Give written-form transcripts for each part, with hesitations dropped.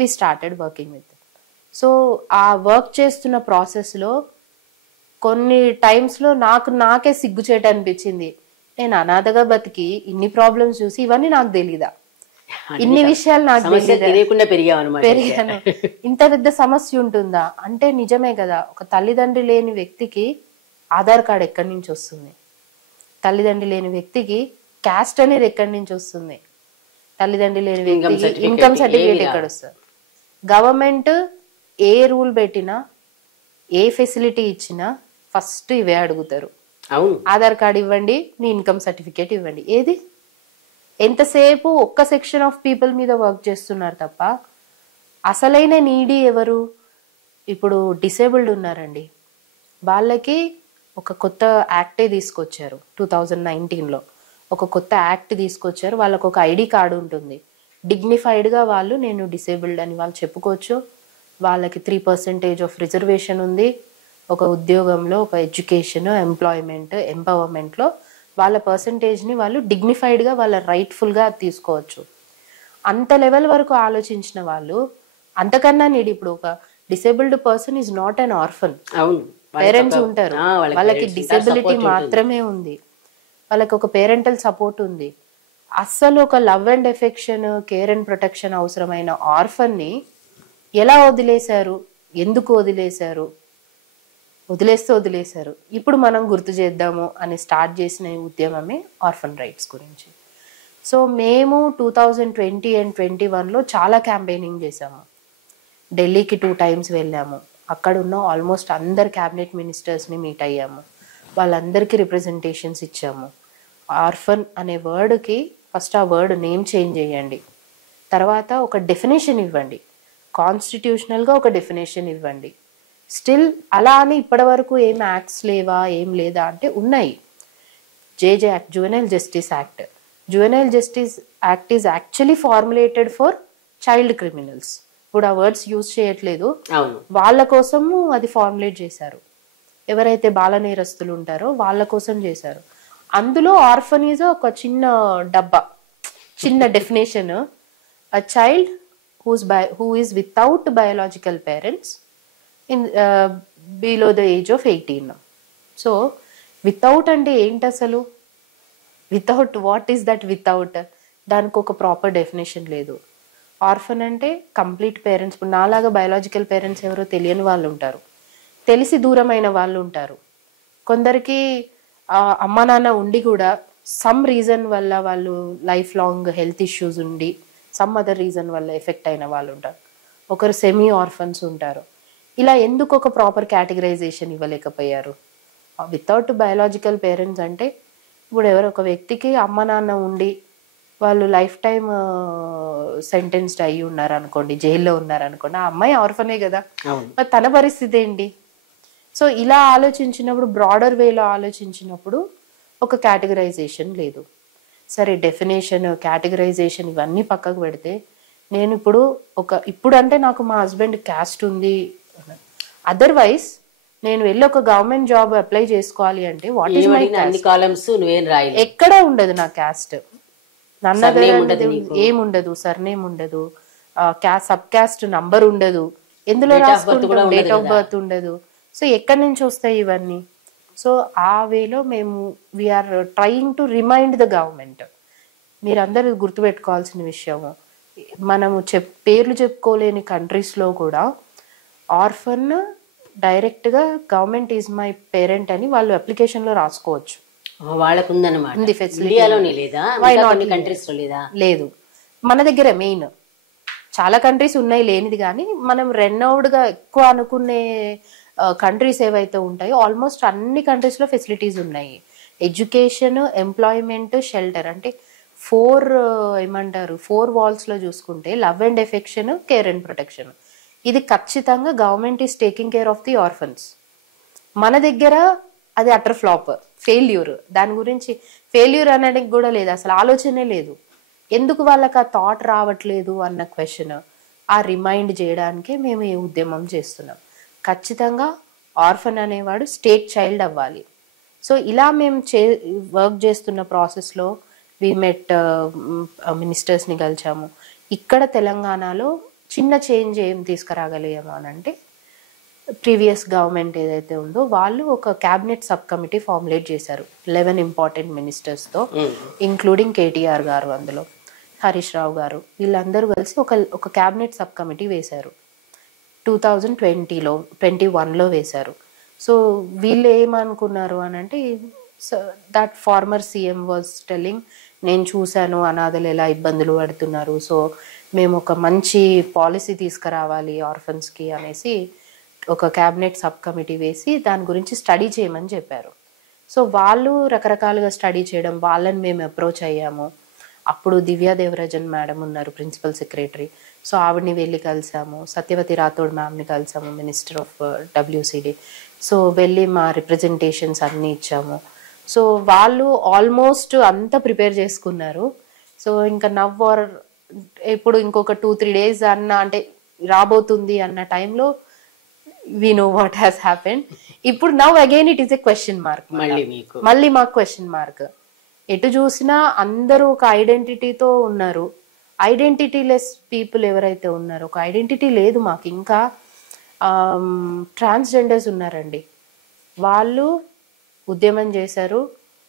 We started working with. So ఆ work చేస్తున్న ప్రాసెస్లో కొన్ని టైమ్స్లో నాకే సిగ్గుచేట అనిపించింది. నేను అనాథగా బతికి ఇన్ని ప్రాబ్లమ్స్ చూసి ఇవన్నీ నాకు తెలీదా, ఇన్ని విషయాలు నాకు పెరిగాను, ఇంత పెద్ద సమస్య ఉంటుందా అంటే నిజమే కదా. ఒక తల్లిదండ్రి లేని వ్యక్తికి ఆధార్ కార్డ్ ఎక్కడి నుంచి వస్తుంది, తల్లిదండ్రి లేని వ్యక్తికి క్యాస్ట్ అనేది ఎక్కడి నుంచి వస్తుంది, తల్లిదండ్రి లేని వ్యక్తికి ఇన్కమ్ సర్టిఫికేట్ ఎక్కడ వస్తుంది. గవర్నమెంట్ ఏ రూల్ పెట్టినా ఏ ఫెసిలిటీ ఇచ్చినా ఫస్ట్ ఇవే అడుగుతారు. ఆధార్ కార్డ్ ఇవ్వండి, మీ ఇన్కమ్ సర్టిఫికేట్ ఇవ్వండి. ఏది ఎంతసేపు ఒక్క సెక్షన్ ఆఫ్ పీపుల్ మీద వర్క్ చేస్తున్నారు తప్ప అసలైన నీడీ ఎవరు? ఇప్పుడు డిసేబుల్డ్ ఉన్నారండి, వాళ్ళకి ఒక కొత్త యాక్టే తీసుకొచ్చారు 2019లో. ఒక కొత్త యాక్ట్ తీసుకొచ్చారు. వాళ్ళకు ఒక ఐడి కార్డు ఉంటుంది. డిగ్నిఫైడ్గా వాళ్ళు నేను డిసేబుల్డ్ అని వాళ్ళు చెప్పుకోవచ్చు. వాళ్ళకి 3% ఆఫ్ రిజర్వేషన్ ఉంది. ఒక ఉద్యోగంలో, ఒక ఎడ్యుకేషన్, ఎంప్లాయ్మెంట్, ఎంపవర్మెంట్లో వాళ్ళ పర్సంటేజ్ని వాళ్ళు డిగ్నిఫైడ్గా వాళ్ళ రైట్ఫుల్గా తీసుకోవచ్చు. అంత లెవెల్ వరకు ఆలోచించిన వాళ్ళు అంతకన్నా నీడి. ఇప్పుడు ఒక disabled person is not an orphan. Parents ఉంటారు, వాళ్ళకి డిసేబిలిటీ మాత్రమే ఉంది, వాళ్ళకి ఒక పేరెంటల్ సపోర్ట్ ఉంది. అస్సలు ఒక love and affection, care and protection అవసరమైన ఆర్ఫన్ని ఎలా వదిలేశారు, ఎందుకు వదిలేశారు, వదిలేశారు. ఇప్పుడు మనం గుర్తు చేద్దాము అని స్టార్ట్ చేసిన ఉద్యమమే ఆర్ఫన్ రైట్స్ గురించి. సో మేము 2020 and 2021లో చాలా క్యాంపెయినింగ్ చేసాము. ఢిల్లీకి 2 times వెళ్ళాము. అక్కడ ఉన్న ఆల్మోస్ట్ అందరు క్యాబినెట్ మినిస్టర్స్ని మీట్ అయ్యాము. వాళ్ళందరికీ రిప్రజెంటేషన్స్ ఇచ్చాము. ఆర్ఫన్ అనే వర్డ్కి ఫస్ట్ ఆ వర్డ్ నేమ్ చేంజ్ చేయండి, తర్వాత ఒక డెఫినేషన్ ఇవ్వండి, కాన్స్టిట్యూషనల్గా ఒక డెఫినేషన్ ఇవ్వండి. స్టిల్ అలా అని ఇప్పటి వరకు ఏం యాక్ట్స్ లేవా, ఏం లేదా అంటే ఉన్నాయి. JJ act, juvenile justice act. Juvenile justice act is actually formulated for child criminals. ఇప్పుడు ఆ వర్డ్స్ యూజ్ చేయట్లేదు, వాళ్ళ కోసము అది ఫార్ములేట్ చేశారు. ఎవరైతే బాల నేరస్తులు ఉంటారో వాళ్ళ కోసం చేశారు. అందులో ఆర్ఫనీజ్ ఒక చిన్న డబ్బా, చిన్న definition, a child who is without biological parents in below the age of 18. So without అంటే ఏంటి అసలు? Without, what is that without? దానికి ఒక ప్రాపర్ డెఫినేషన్ లేదు. ఆర్ఫన్ అంటే కంప్లీట్ పేరెంట్స్. ఇప్పుడు నాలాగా బయోలాజికల్ పేరెంట్స్ ఎవరో తెలియని వాళ్ళు ఉంటారు, తెలిసి దూరమైన వాళ్ళు ఉంటారు. కొందరికి అమ్మ నాన్న ఉండి కూడా సమ్ రీజన్ వల్ల వాళ్ళు లైఫ్ లాంగ్ హెల్త్ ఇష్యూస్ ఉండి సమ్ అదర్ రీజన్ వల్ల ఎఫెక్ట్ అయిన వాళ్ళు ఉంటారు. ఒకరు సెమీ ఆర్ఫన్స్ ఉంటారు. ఇలా ఎందుకు ఒక ప్రాపర్ కేటగరైజేషన్ ఇవ్వలేకపోయారు? వితౌట్ బయోలాజికల్ పేరెంట్స్ అంటే ఇప్పుడు ఎవరు ఒక వ్యక్తికి అమ్మ నాన్న ఉండి వాళ్ళు లైఫ్ టైం సెంటెన్స్డ్ అయ్యి ఉన్నారనుకోండి, జైల్లో ఉన్నారనుకోండి, ఆ అమ్మాయి ఆర్ఫనే కదా, మరి తన పరిస్థితి ఏంటి? సో ఇలా ఆలోచించినప్పుడు, బ్రాడర్ వేలో ఆలోచించినప్పుడు ఒక కేటగరైజేషన్ లేదు. సరే, డెఫినేషన్, కేటగరైజేషన్ ఇవన్నీ పక్కకు పెడితే నేను ఇప్పుడు అంటే నాకు మా హస్బెండ్ క్యాస్ట్ ఉంది, అదర్వైజ్ నేను వెళ్ళి ఒక గవర్నమెంట్ జాబ్ అప్లై చేసుకోవాలి అంటే వాట్ ఈస్ మై కాలమ్స్ ఎక్కడ ఉండదు నా క్యాస్ట్. ఏముండదు, సర్నేమ్ ఉండదు, సబ్ క్యాస్ట్ నంబర్ ఉండదు, ఎందులో రాసుకుంటాం, డేట్ ఆఫ్ బర్త్ ఉండదు. సో ఎక్కడి నుంచి వస్తాయి ఇవన్నీ? సో ఆ వేలో మేము we're trying to remind the government. మీరందరూ గుర్తుపెట్టుకోవాల్సిన విషయము, మనము పేర్లు చెప్పుకోలేని కంట్రీస్లో కూడా ఆర్ఫన్ డైరెక్ట్గా గవర్నమెంట్ ఈజ్ మై పేరెంట్ అని వాళ్ళు అప్లికేషన్లో రాసుకోవచ్చు. లేదు, మన దగ్గర మెయిన్ చాలా కంట్రీస్ ఉన్నాయి లేనిది, కానీ మనం రెనౌడ్గా ఎక్కువ అనుకునే కంట్రీస్ ఏవైతే ఉంటాయో ఆల్మోస్ట్ అన్ని కంట్రీస్లో ఫెసిలిటీస్ ఉన్నాయి. ఎడ్యుకేషన్, ఎంప్లాయ్మెంట్, షెల్టర్ అంటే 4 వాల్స్లో చూసుకుంటే love and affection, care and protection, ఇది ఖచ్చితంగా government is taking care of the orphans. మన దగ్గర అది అటర్ ఫ్లాప్, ఫెయిల్యూర్. దాని గురించి ఫెయిల్యూర్ అనడానికి కూడా లేదు, అసలు ఆలోచనే లేదు. ఎందుకు వాళ్ళకి ఆ థాట్ రావట్లేదు అన్న క్వశ్చన్ ఆ రిమైండ్ చేయడానికే మేము ఈ ఉద్యమం చేస్తున్నాం. ఖచ్చితంగా ఆర్ఫన్ అనేవాడు స్టేట్ చైల్డ్ అవ్వాలి. సో ఇలా మేము వర్క్ చేస్తున్న ప్రాసెస్లో వి మెట్ మినిస్టర్స్ని కలిసాము. ఇక్కడ తెలంగాణలో చిన్న చేంజ్ ఏం తీసుకురాగలిగాము అని అంటే, ప్రీవియస్ గవర్నమెంట్ ఏదైతే ఉందో వాళ్ళు ఒక క్యాబినెట్ సబ్ కమిటీ ఫార్ములేట్ చేశారు 11 ఇంపార్టెంట్ మినిస్టర్స్తో, ఇంక్లూడింగ్ కేటీఆర్ గారు, అందులో హరీష్ రావు గారు, వీళ్ళందరూ కలిసి ఒక క్యాబినెట్ సబ్ కమిటీ వేశారు. 2021లో వేశారు. సో వీళ్ళు ఏమనుకున్నారు అని అంటే, that former CM was telling, నేను చూశాను అనాథలు ఎలా ఇబ్బందులు పడుతున్నారు, సో మేము ఒక మంచి పాలసీ తీసుకురావాలి ఆర్ఫన్స్కి అనేసి ఒక క్యాబినెట్ సబ్ కమిటీ వేసి దాని గురించి స్టడీ చేయమని చెప్పారు. సో వాళ్ళు రకరకాలుగా స్టడీ చేయడం, వాళ్ళని మేము అప్రోచ్ అయ్యాము. అప్పుడు దివ్యా దేవరాజన్ మేడం ఉన్నారు ప్రిన్సిపల్ సెక్రటరీ, సో ఆవిడని వెళ్ళి కలిసాము. సత్యవతి రాథోడ్ మ్యామ్ని కలిసాము, మినిస్టర్ ఆఫ్ WCD. సో వెళ్ళి మా రిప్రజెంటేషన్స్ అన్నీ ఇచ్చాము. సో వాళ్ళు ఆల్మోస్ట్ అంతా ప్రిపేర్ చేసుకున్నారు. సో ఇంకా ఇప్పుడు ఇంకొక 2-3 days అంటే రాబోతుంది అన్న టైంలో we know what has happened. ఇప్పుడు now again it is a question mark. మళ్ళీ మాకు క్వశ్చన్ మార్క్. ఎటు చూసినా అందరూ ఒక ఐడెంటిటీతో ఉన్నారు. ఐడెంటిటీ లెస్ పీపుల్ ఎవరైతే ఉన్నారో, ఒక ఐడెంటిటీ లేదు మాకు. ఇంకా ట్రాన్స్జెండర్స్ ఉన్నారండి, వాళ్ళు ఉద్యమం చేశారు,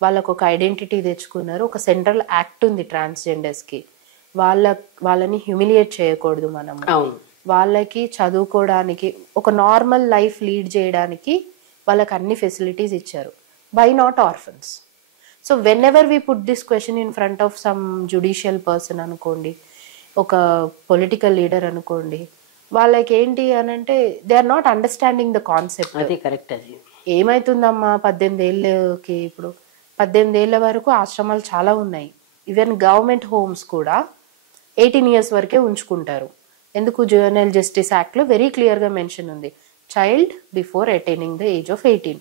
వాళ్ళకు ఒక ఐడెంటిటీ తెచ్చుకున్నారు. ఒక సెంట్రల్ యాక్ట్ ఉంది ట్రాన్స్జెండర్స్కి. వాళ్ళని హ్యూమిలియేట్ చేయకూడదు మనం. వాళ్ళకి చదువుకోవడానికి, ఒక నార్మల్ లైఫ్ లీడ్ చేయడానికి వాళ్ళకి అన్ని ఫెసిలిటీస్ ఇచ్చారు. Why not orphans? So whenever we put this question in front of some judicial person అనుకోండి, ఒక పొలిటికల్ లీడర్ అనుకోండి, వాళ్ళకి ఏంటి అని అంటే they are not understanding the concept. అది కరెక్ట్. అది ఏమైతుందమ్మా, 18 ఏళ్ళకి, ఇప్పుడు 18 ఏళ్ళ వరకు ఆశ్రమాలు చాలా ఉన్నాయి. ఈవెన్ గవర్నమెంట్ హోమ్స్ కూడా 18 years వరకే ఉంచుకుంటారు. ఎందుకు? జువెనైల్ జస్టిస్ యాక్ట్లో వెరీ క్లియర్గా మెన్షన్ ఉంది, child before attaining the age of 18.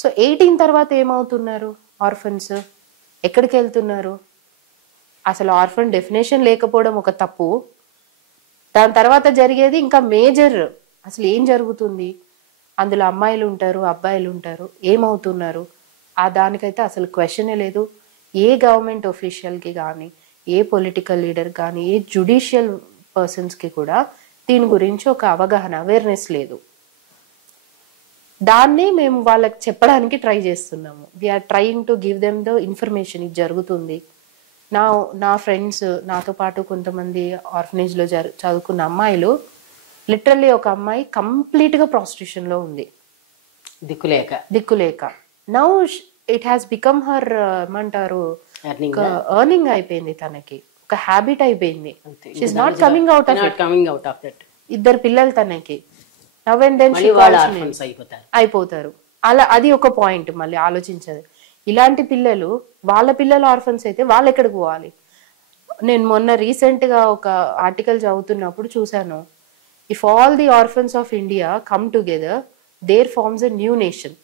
So 18 తర్వాత ఏమవుతున్నారు ఆర్ఫన్స్? ఎక్కడికి వెళ్తున్నారు? అసలు ఆర్ఫన్ డెఫినేషన్ లేకపోవడం ఒక తప్పు. దాని తర్వాత జరిగేది ఇంకా మేజర్. అసలు ఏం జరుగుతుంది? అందులో అమ్మాయిలు ఉంటారు, అబ్బాయిలు ఉంటారు, ఏమవుతున్నారు? దానికైతే అసలు క్వశ్చనే లేదు. ఏ గవర్నమెంట్ ఒఫీషియల్కి కానీ, ఏ పొలిటికల్ లీడర్ కానీ, ఏ జుడిషియల్ పర్సన్స్కి కూడా దీని గురించి ఒక అవగాహన, అవేర్నెస్ లేదు. దాన్ని మేము వాళ్ళకి చెప్పడానికి ట్రై చేస్తున్నాము. We're trying to give them the information, ఇది జరుగుతుంది. నా ఫ్రెండ్స్, నాతో పాటు కొంతమంది ఆర్ఫనేజ్లో చదువుకున్న అమ్మాయిలు, లిటరల్లీ ఒక అమ్మాయి కంప్లీట్గా ప్రాస్టిట్యూషన్లో ఉంది, దిక్కులేక. Now it has become her, ఏమంటారు, ఎర్నింగ్ అయిపోయింది, తనకి ఒక హ్యాబిట్ అయిపోయింది. She is not coming out of that. 2 పిల్లలు తనకి. నవ్ అండ్ దెన్ అయిపోతారు. అలా అది ఒక పాయింట్ మళ్ళీ ఆలోచించదు. ఇలాంటి పిల్లలు, వాళ్ళ పిల్లలు ఆర్ఫన్స్ అయితే వాళ్ళు ఎక్కడికి పోవాలి? నేను మొన్న రీసెంట్గా ఒక ఆర్టికల్ చదువుతున్నప్పుడు చూశాను, if all the orphans of India come together, there forms a new nation.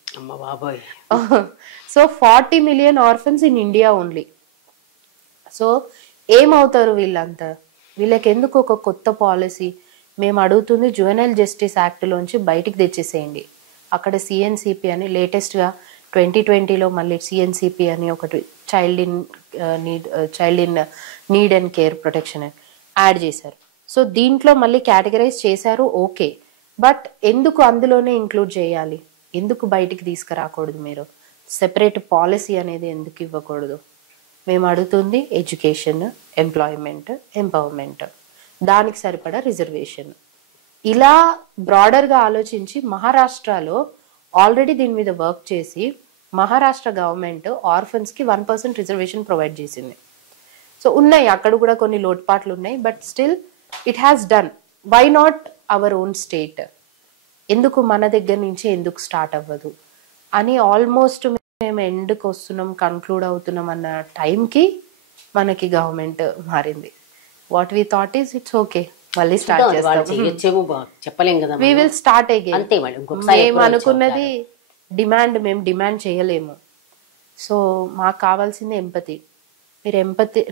So 40 million orphans in India only. So ఏమవుతారు వీళ్ళంతా? వీళ్ళకి ఎందుకు ఒక కొత్త పాలసీ? మేము అడుగుతుంది జువెనైల్ జస్టిస్ యాక్ట్లోంచి బయటికి తెచ్చేసేయండి. అక్కడ CNCP అని లేటెస్ట్గా 2020లో మళ్ళీ CNCP అని ఒకటి child in need and care protection add చేశారు. సో దీంట్లో మళ్ళీ కేటగరైజ్ చేశారు, ఓకే. బట్ ఎందుకు అందులోనే ఇంక్లూడ్ చేయాలి? ఎందుకు బయటికి తీసుకురాకూడదు? మీరు సెపరేట్ పాలసీ అనేది ఎందుకు ఇవ్వకూడదు? మేము అడుగుతుంది ఎడ్యుకేషన్, ఎంప్లాయ్మెంట్, ఎంపవర్మెంట్, దానికి సరిపడా రిజర్వేషన్. ఇలా బ్రాడర్గా ఆలోచించి మహారాష్ట్రలో ఆల్రెడీ దీని మీద వర్క్ చేసి మహారాష్ట్ర గవర్నమెంట్ ఆర్ఫన్స్కి 1% రిజర్వేషన్ ప్రొవైడ్ చేసింది. సో ఉన్నాయి అక్కడ కూడా కొన్ని లోటుపాట్లు ఉన్నాయి, but still it has done. Why not our own state? ఎందుకు మన దగ్గర నుంచి ఎందుకు స్టార్ట్ అవ్వదు అని ఆల్మోస్ట్ మేము ఎండ్కి వస్తున్నాం, కన్క్లూడ్ అవుతున్నాం అన్న టైంకి మనకి గవర్నమెంట్ మారింది. What we thought is it's okay, మళ్ళీ స్టార్ట్ చేస్తాం, వి విల్ స్టార్ట్ అగైన్. మేము అనుకున్నది మేము డిమాండ్ చేయలేము. సో మాకు కావాల్సింది ఎంపతి. మీరు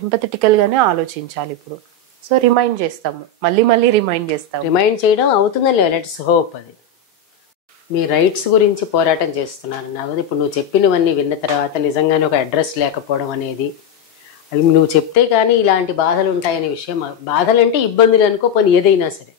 ఎంపథెటికల్ గానే ఆలోచించాలి ఇప్పుడు. సో రిమైండ్ చేస్తాము, మళ్ళీ రిమైండ్ చేస్తాము. రిమైండ్ చేయడం అవుతుందని లెట్స్ హోప్. అది మీ రైట్స్ గురించి పోరాటం చేస్తున్నారు. ఇప్పుడు నువ్వు చెప్పినవన్నీ విన్న తర్వాత నిజంగానే ఒక అడ్రస్ లేకపోవడం అనేది, అవి నువ్వు చెప్తే కానీ ఇలాంటి బాధలు ఉంటాయనే విషయం, బాధలు అంటే ఇబ్బందులు అనుకో, పని ఏదైనా సరే